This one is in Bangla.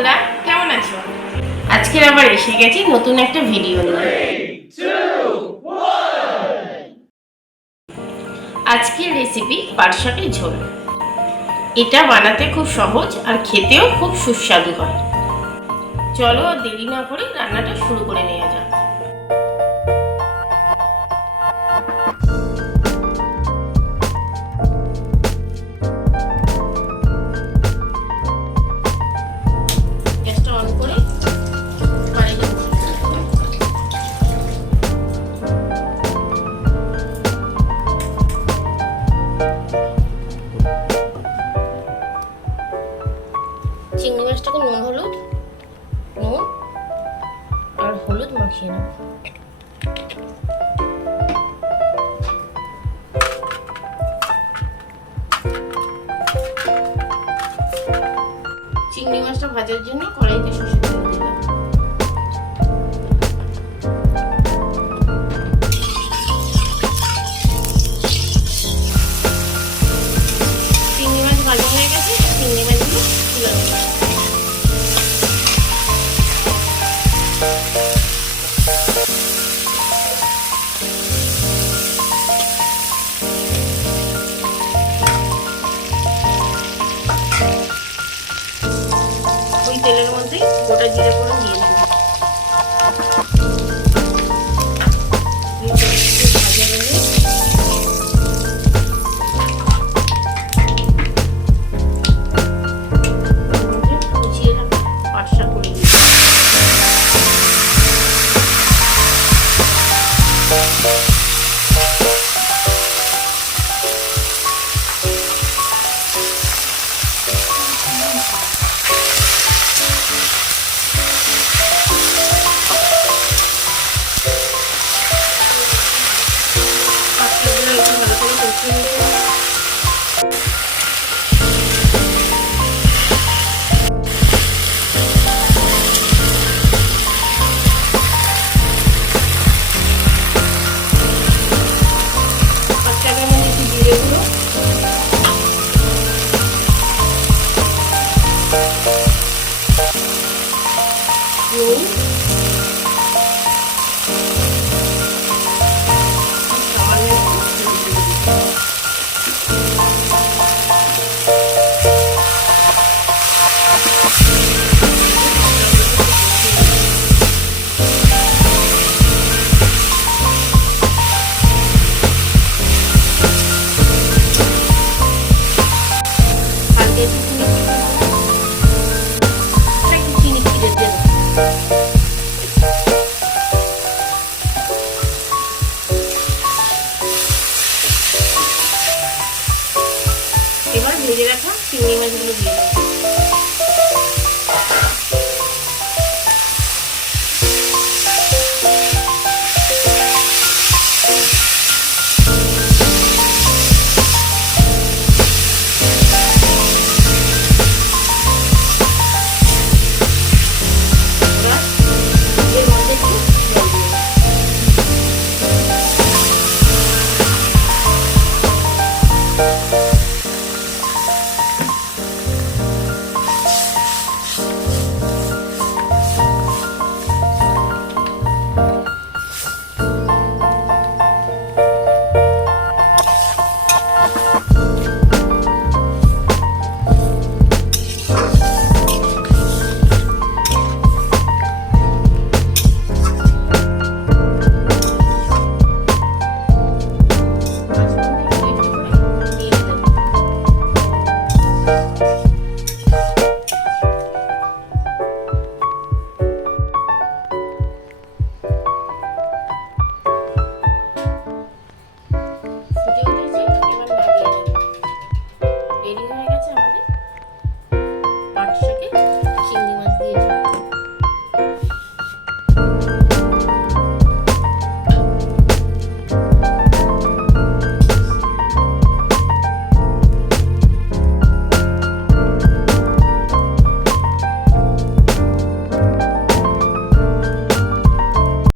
বন্ধুরা, কেমন আছো? আজকে আবার এসে গেছি নতুন একটা ভিডিও নিয়ে। আজকের রেসিপি পাট শাকের ঝোল। এটা বানাতে খুব সহজ আর খেতেও খুব সুস্বাদু হয়। চলো আর দেরি না করে রান্নাটা শুরু করে নেওয়া যাক। গ্যাসটা অন করে কড়াইটা চিংড়ি মাছটাকে নুন আর হলুদ মাখিয়ে নেব। চিংড়ি মাছটা ভাজার জন্য কড়াইতে সর্ষের তেল দিলাম। চিংড়ি মাছ ভাজা হয়ে গেছে, চিংড়ি মাছগুলো তুলে নেব। ওই তেলের মধ্যে গোটা জিরে ফোড়ন দিয়ে দেব। ভাজা হলে কুচিয়ে রাখা পাট শাক করে দিই। নুন